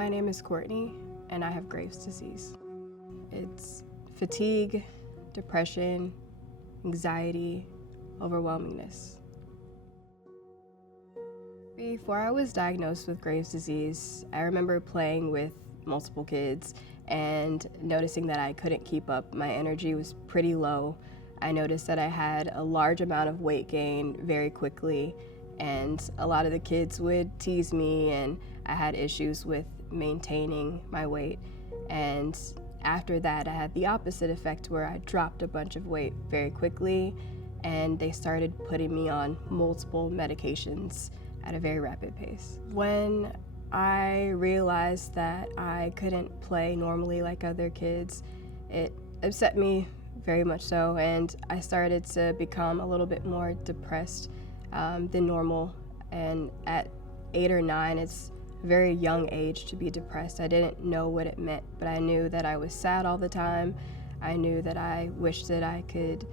My name is Courtney, and I have Graves' disease. It's fatigue, depression, anxiety, overwhelmingness. Before I was diagnosed with Graves' disease, I remember playing with multiple kids and noticing that I couldn't keep up. My energy was pretty low. I noticed that I had a large amount of weight gain very quickly, and a lot of the kids would tease me, and I had issues with maintaining my weight. And after that, I had the opposite effect where I dropped a bunch of weight very quickly, and they started putting me on multiple medications at a very rapid pace. When I realized that I couldn't play normally like other kids, it upset me very much so, and I started to become a little bit more depressed than normal. And at 8 or 9, it's a very young age to be depressed. I didn't know what it meant, but I knew that I was sad all the time. I knew that I wished that I could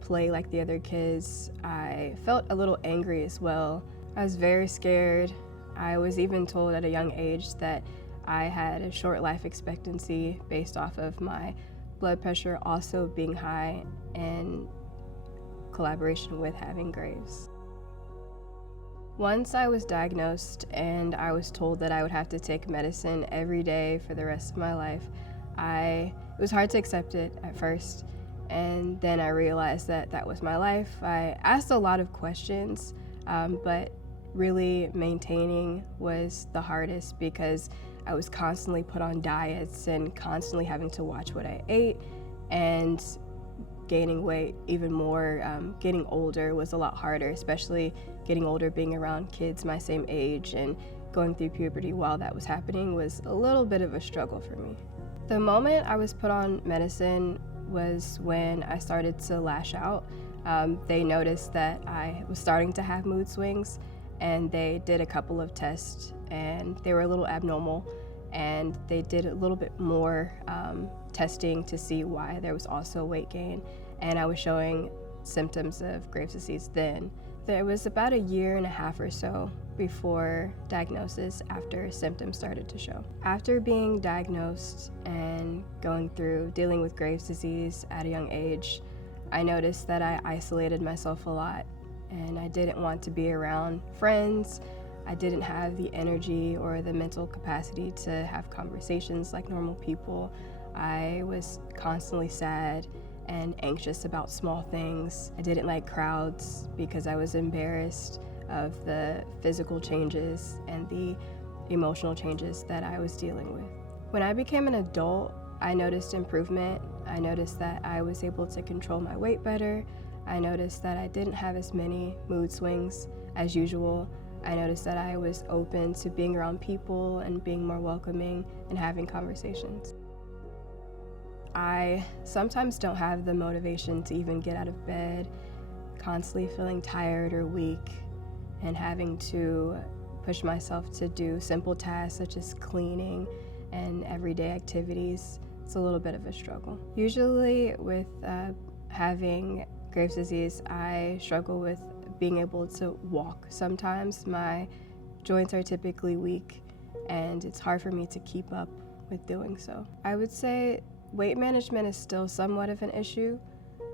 play like the other kids. I felt a little angry as well. I was very scared. I was even told at a young age that I had a short life expectancy based off of my blood pressure also being high in collaboration with having Graves'. Once I was diagnosed and I was told that I would have to take medicine every day for the rest of my life, it was hard to accept it at first, and then I realized that that was my life. I asked a lot of questions, but really maintaining was the hardest because I was constantly put on diets and constantly having to watch what I ate and gaining weight even more. Getting older was a lot harder, especially getting older, being around kids my same age and going through puberty while that was happening was a little bit of a struggle for me. The moment I was put on medicine was when I started to lash out. They noticed that I was starting to have mood swings, and they did a couple of tests and they were a little abnormal, and they did a little bit more testing to see why there was also weight gain, and I was showing symptoms of Graves' disease then. There was about a year and a half or so before diagnosis after symptoms started to show. After being diagnosed and going through dealing with Graves' disease at a young age, I noticed that I isolated myself a lot, and I didn't want to be around friends. I didn't have the energy or the mental capacity to have conversations like normal people. I was constantly sad and anxious about small things. I didn't like crowds because I was embarrassed of the physical changes and the emotional changes that I was dealing with. When I became an adult, I noticed improvement. I noticed that I was able to control my weight better. I noticed that I didn't have as many mood swings as usual. I noticed that I was open to being around people and being more welcoming and having conversations. I sometimes don't have the motivation to even get out of bed, constantly feeling tired or weak, and having to push myself to do simple tasks such as cleaning and everyday activities. It's a little bit of a struggle. Usually with having Graves' disease, I struggle with being able to walk. Sometimes my joints are typically weak, and it's hard for me to keep up with doing so. I would say weight management is still somewhat of an issue.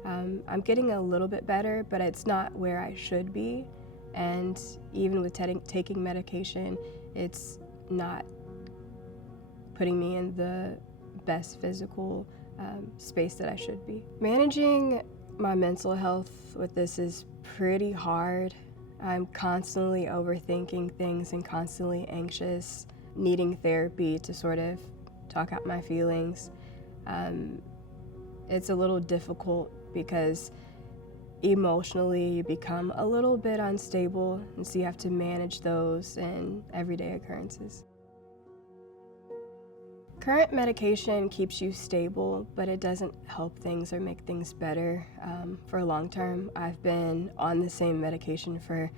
I'm getting a little bit better, but it's not where I should be. And even with taking medication, it's not putting me in the best physical space that I should be. Managing my mental health with this is pretty hard. I'm constantly overthinking things and constantly anxious, needing therapy to sort of talk out my feelings. It's a little difficult because emotionally you become a little bit unstable, and so you have to manage those in everyday occurrences. Current medication keeps you stable, but it doesn't help things or make things better for long term. I've been on the same medication for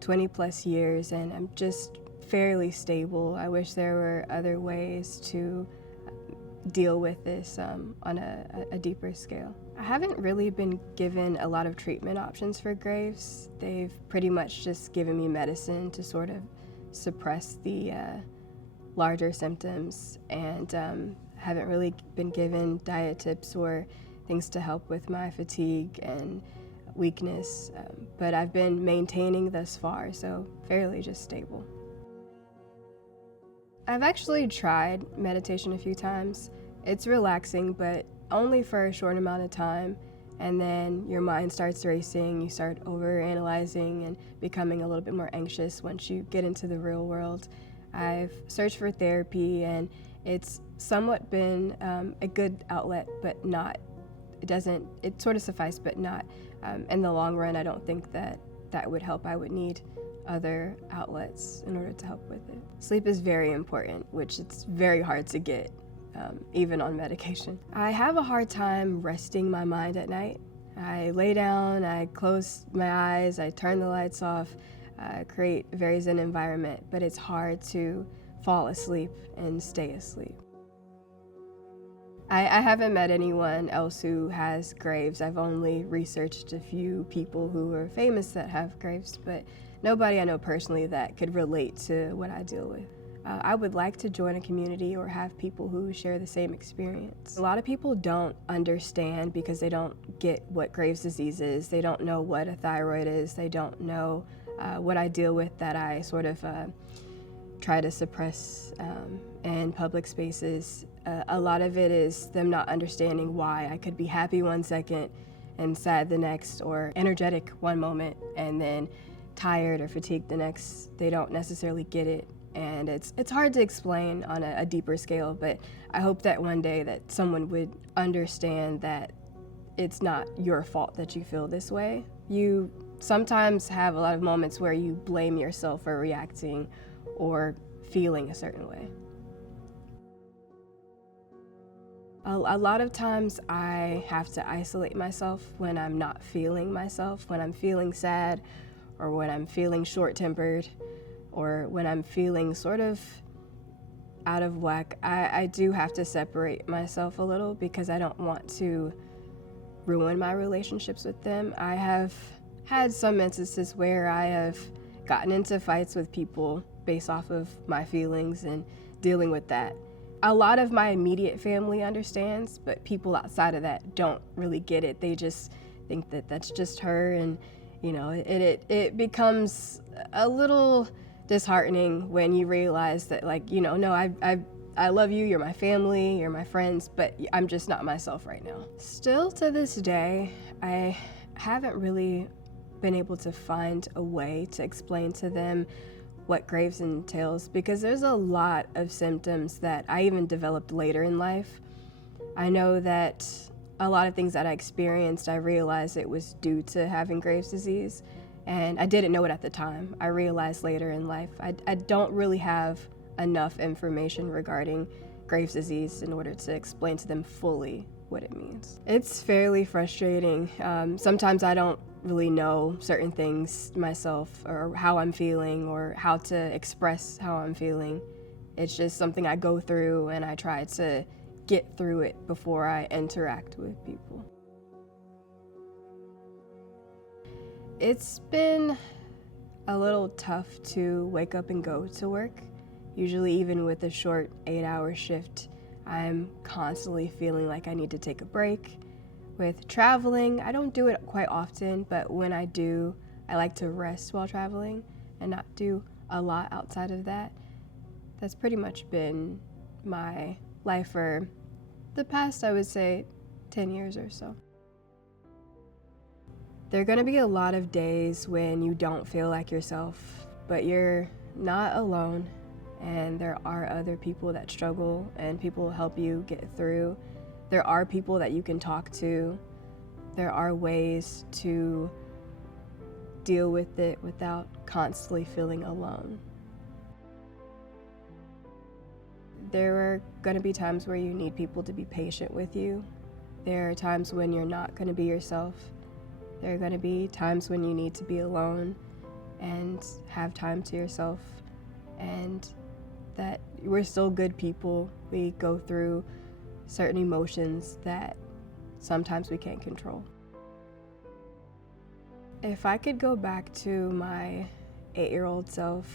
20 plus years, and I'm just fairly stable. I wish there were other ways to deal with this on a deeper scale. I haven't really been given a lot of treatment options for Graves'. They've pretty much just given me medicine to sort of suppress the larger symptoms, and haven't really been given diet tips or things to help with my fatigue and weakness, but I've been maintaining thus far, so fairly just stable. I've actually tried meditation a few times. It's relaxing, but only for a short amount of time, and then your mind starts racing, you start overanalyzing and becoming a little bit more anxious once you get into the real world. I've searched for therapy, and it's somewhat been a good outlet, but it sort of sufficed, but not. In the long run, I don't think that would help. I would need other outlets in order to help with it. Sleep is very important, which it's very hard to get, even on medication. I have a hard time resting my mind at night. I lay down, I close my eyes, I turn the lights off, create a very zen environment, but it's hard to fall asleep and stay asleep. I haven't met anyone else who has Graves'. I've only researched a few people who are famous that have Graves', but nobody I know personally that could relate to what I deal with. I would like to join a community or have people who share the same experience. A lot of people don't understand because they don't get what Graves' disease is. They don't know what a thyroid is. They don't know what I deal with that I sort of try to suppress in public spaces. A lot of it is them not understanding why I could be happy one second and sad the next, or energetic one moment and then tired or fatigued the next. They don't necessarily get it, and it's hard to explain on a deeper scale, but I hope that one day that someone would understand that it's not your fault that you feel this way. You sometimes have a lot of moments where you blame yourself for reacting or feeling a certain way. A lot of times I have to isolate myself when I'm not feeling myself, when I'm feeling sad, or when I'm feeling short-tempered, or when I'm feeling sort of out of whack. I do have to separate myself a little because I don't want to ruin my relationships with them. I have had some instances where I have gotten into fights with people based off of my feelings and dealing with that. A lot of my immediate family understands, but people outside of that don't really get it. They just think that that's just her, and it becomes a little disheartening when you realize that, no, I love you, you're my family, you're my friends, but I'm just not myself right now. Still to this day, I haven't really been able to find a way to explain to them what Graves' entails, because there's a lot of symptoms that I even developed later in life. I know that a lot of things that I experienced, I realized it was due to having Graves' disease, and I didn't know it at the time. I realized later in life. I don't really have enough information regarding Graves' disease in order to explain to them fully what it means. It's fairly frustrating. Sometimes I don't really know certain things myself, or how I'm feeling, or how to express how I'm feeling. It's just something I go through, and I try to get through it before I interact with people. It's been a little tough to wake up and go to work. Usually, even with a short 8-hour shift, I'm constantly feeling like I need to take a break. With traveling, I don't do it quite often, but when I do, I like to rest while traveling and not do a lot outside of that. That's pretty much been my life for the past, I would say, 10 years or so. There are going to be a lot of days when you don't feel like yourself, but you're not alone, and there are other people that struggle, and people help you get through. There are people that you can talk to. There are ways to deal with it without constantly feeling alone. There are going to be times where you need people to be patient with you. There are times when you're not going to be yourself. There are going to be times when you need to be alone and have time to yourself, and that we're still good people. We go through certain emotions that sometimes we can't control. If I could go back to my 8-year-old self,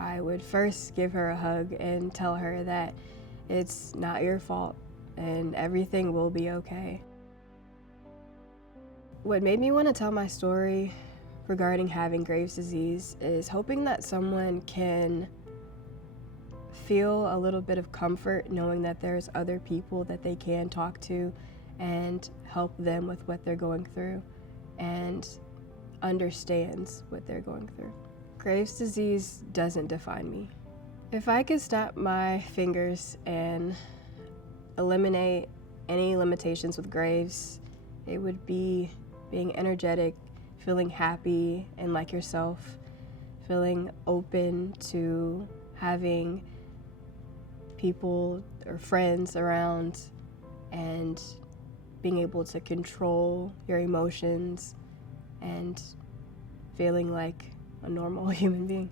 I would first give her a hug and tell her that it's not your fault and everything will be okay. What made me want to tell my story regarding having Graves' disease is hoping that someone can feel a little bit of comfort knowing that there's other people that they can talk to and help them with what they're going through and understands what they're going through. Graves' disease doesn't define me. If I could snap my fingers and eliminate any limitations with Graves, it would be being energetic, feeling happy and like yourself, feeling open to having people or friends around, and being able to control your emotions and feeling like a normal human being.